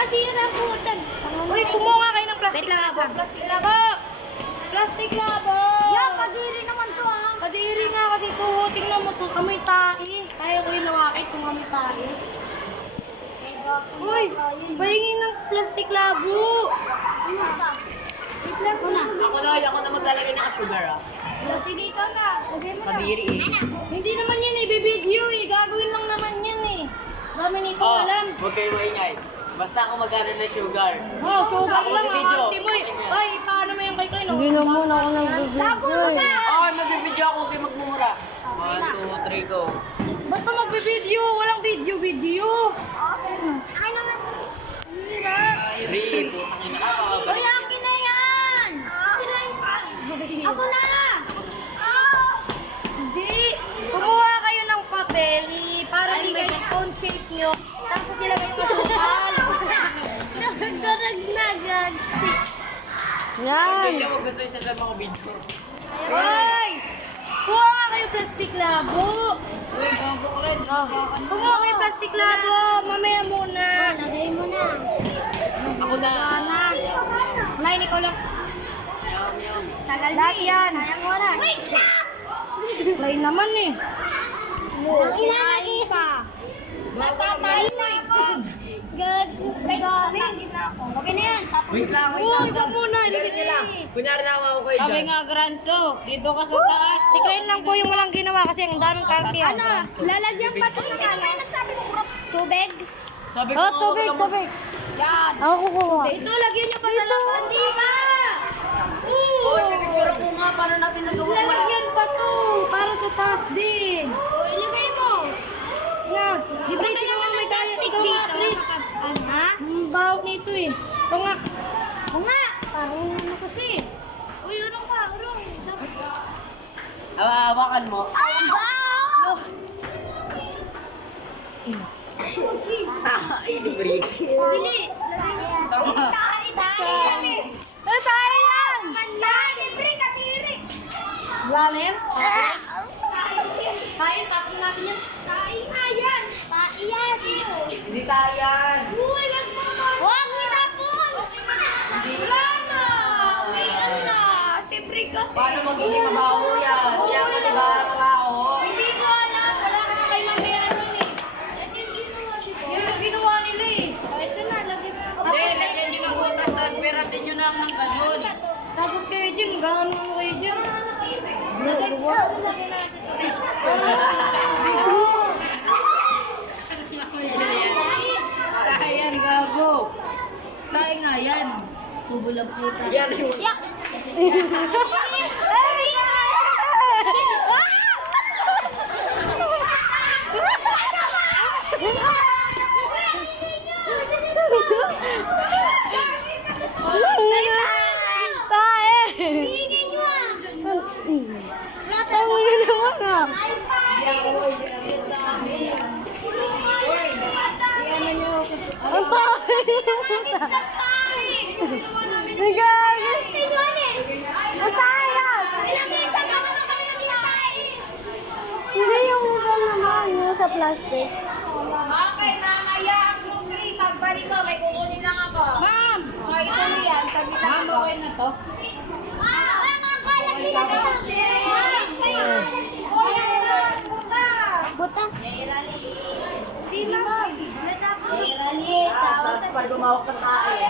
masira po. Uy, kumuha nga kayo ng plastic Wait lang, labo. wait lang. Plastic labo! Plastic labo! Yeah, kadiri naman to ah. Kadiri nga kasi ito. Tingnan mo to. Amoy tae. Kaya ko yung nawakit kung amoy tae. Uy, pahingi ng plastic labo. Wait lang ko na. Ako na maglalagay ng sugar ah. Sige, ikaw na. Lagay mo na. Kadiri eh. Hindi naman yan eh. Bibideo eh. Gagawin lang naman yan eh. Dami nito Oh, alam. huwag kayo maingay. Basta ako magkano ng sugar. Oh, sugar Ako lang sa ang video. arte mo eh. Ay, paano mo yung kay Kay? Hindi naman ako nagbibigay. Okay, magbibideo ako kayo magmumura. 1, 2, 3, go. Ba't pa magbibideo? Walang video. Akin naman. 3, putang ina ka. Uy, akin na yan. Sirain pa. Ako na. Hindi. Kumuha kayo ng papel. Para may cone shape nyo. Tapos ilagay mo sa kupal. Nagdaragnagan. Yan. Hindi ako gusto isa sa mga video. Hoy! Kuha nga kayo plastic labo. Uy, gago ko rin. Kumuha kayo plastic labo. Mamaya muna. Lagay mo na. Ako na. Ana. Line, ikaw lang. Tagal Lahat yan. Sayang oras. Wait lang. Line naman eh. Inaanay ka. Natatay na ako. Good. Okay na yan. Tapos Wait lang, wait Uy, lang. wag muna. Ganun nyo lang. Kunyari na ako kayo Sabi dyan. nga, Granzo, dito ka sa taas. Si Klein lang po yung walang ginawa kasi ang daming kartiyan. ano, lalagyan pa ito sa ano? Nagsabi mo kurot. Tubig? Sabi ko Oh, nga, tubig, wag lang tubig. Yan. Ako kukuha. Ito, lagyan nyo pa sa laban, di ba? Uy, pipicture ko nga. Paano natin nagawa? Lalagyan pa to. Para sa taas din. O, ilagay mo. Na, di ba ito nga may tayo? Ikaw nga, Fritz. Ha? Bawak nito eh. Ito nga. O nga. Parang ano kasi. Uy, urong ka, urong. Hawakan mo. Wow! Ay, libre. Bili. Tayo, tayo. Tayo yan! Kanya, libre ka, diri. Lalim? Tayo, tapos natin yan. Tayo nga yan. Tayo yan. Hindi tayo yan. Uy, wag mo mo. Wag mo tapon. Wala na. Uy, ano na. Siyempre kasi. Paano magiging mabaho yan? Yan ka diba mga o? Hindi ko alam. Wala ka kay mamaya nun eh. Yan ang ginawa nila eh. O, ito na. Lagyan mo. Hindi, lagyan nyo ng butas, tapos peratin nyo lang ng ganun. Tapos kayo dyan, gano'n mo kayo dyan. Lagyan mo. Lagyan natin. Tayo yan, gago. Tayo nga yan. Tubo lang puta. Yan yung... Yak. Tayo. Ang mga naman ah. Ang tayo. Ang tayo. Hindi yung isa naman, yung sa plastic. Okay, mamaya ang group 3, pagbalik ko, may kukunin lang ako. Ma'am! Okay, ito yan. Sabi lang ako. Okay na to? Butas. Sino? Tapos pag Tapos pag gumawak ng tayo.